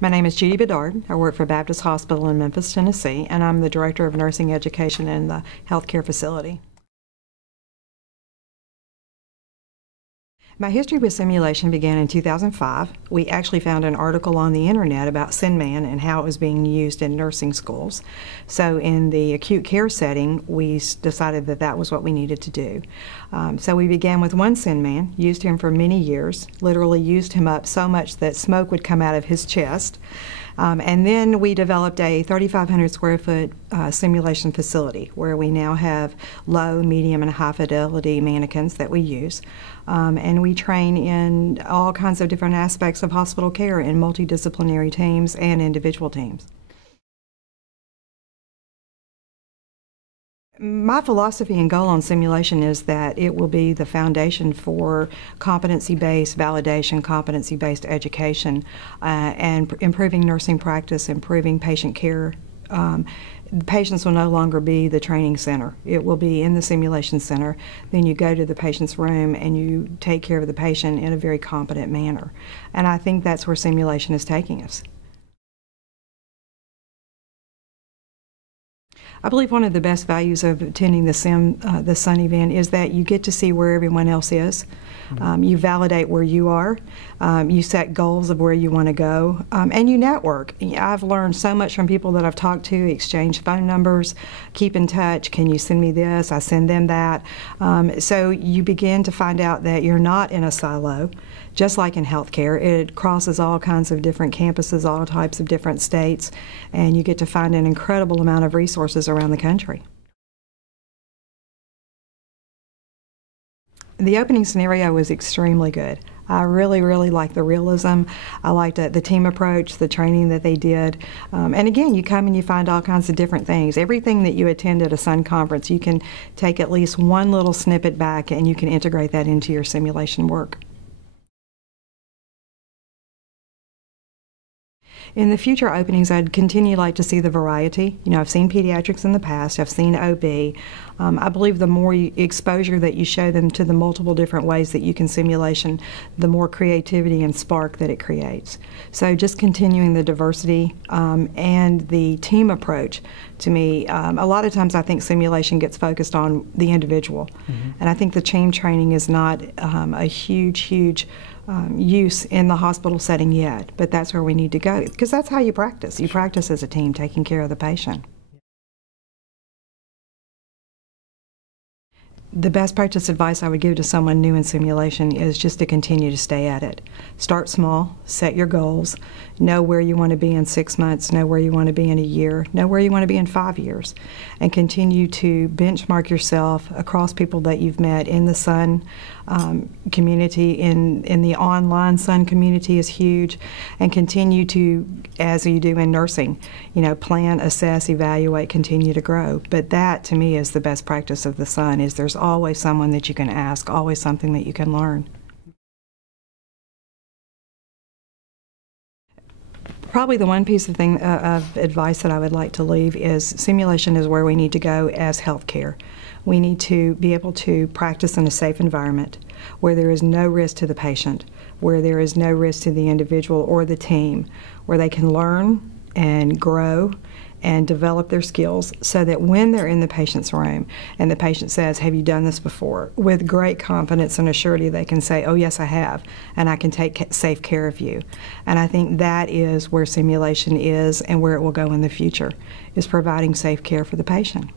My name is Judy Bedard. I work for Baptist Hospital in Memphis, Tennessee, and I'm the Director of Nursing Education in the healthcare facility. My history with simulation began in 2005. We actually found an article on the internet about SynMan and how it was being used in nursing schools. So in the acute care setting, we decided that that was what we needed to do. So we began with one SynMan, used him for many years, literally used him up so much that smoke would come out of his chest. And then we developed a 3,500 square foot simulation facility where we now have low, medium, and high fidelity mannequins that we use. And we train in all kinds of different aspects of hospital care in multidisciplinary teams and individual teams. My philosophy and goal on simulation is that it will be the foundation for competency-based validation, competency-based education, and improving nursing practice, improving patient care. Patients will no longer be the training center. It will be in the simulation center. Then you go to the patient's room and you take care of the patient in a very competent manner. And I think that's where simulation is taking us. I believe one of the best values of attending the Sun event is that you get to see where everyone else is. You validate where you are. You set goals of where you want to go, and you network. I've learned so much from people that I've talked to, exchange phone numbers, keep in touch. Can you send me this? I send them that. So you begin to find out that you're not in a silo. Just like in healthcare, it crosses all kinds of different campuses, all types of different states, and you get to find an incredible amount of resources around the country. The opening scenario was extremely good. I really, really liked the realism. I liked the team approach, the training that they did. And again, you come and you find all kinds of different things. Everything that you attend at a Sun conference, you can take at least one little snippet back and you can integrate that into your simulation work. In the future openings, I'd continue like to see the variety. You know, I've seen pediatrics in the past, I've seen OB. I believe the more exposure that you show them to the multiple different ways that you can simulation, the more creativity and spark that it creates. So just continuing the diversity and the team approach, to me, a lot of times I think simulation gets focused on the individual. And I think the team training is not a huge use in the hospital setting yet, but that's where we need to go, because that's how you practice. You practice as a team, taking care of the patient. The best practice advice I would give to someone new in simulation is just to continue to stay at it. Start small, set your goals, know where you want to be in 6 months, know where you want to be in a year, know where you want to be in 5 years, and continue to benchmark yourself across people that you've met in the Sun community, in the online Sun community is huge, and continue to, as you do in nursing, you know, plan, assess, evaluate, continue to grow. But that, to me, is the best practice of the Sun, is there's always someone that you can ask, always something that you can learn. Probably the one piece of advice that I would like to leave is simulation is where we need to go as healthcare. We need to be able to practice in a safe environment where there is no risk to the patient, where there is no risk to the individual or the team, where they can learn and grow and develop their skills so that when they're in the patient's room and the patient says, "Have you done this before?" with great confidence and assurity they can say, "Oh yes, I have, and I can take safe care of you." And I think that is where simulation is and where it will go in the future, is providing safe care for the patient.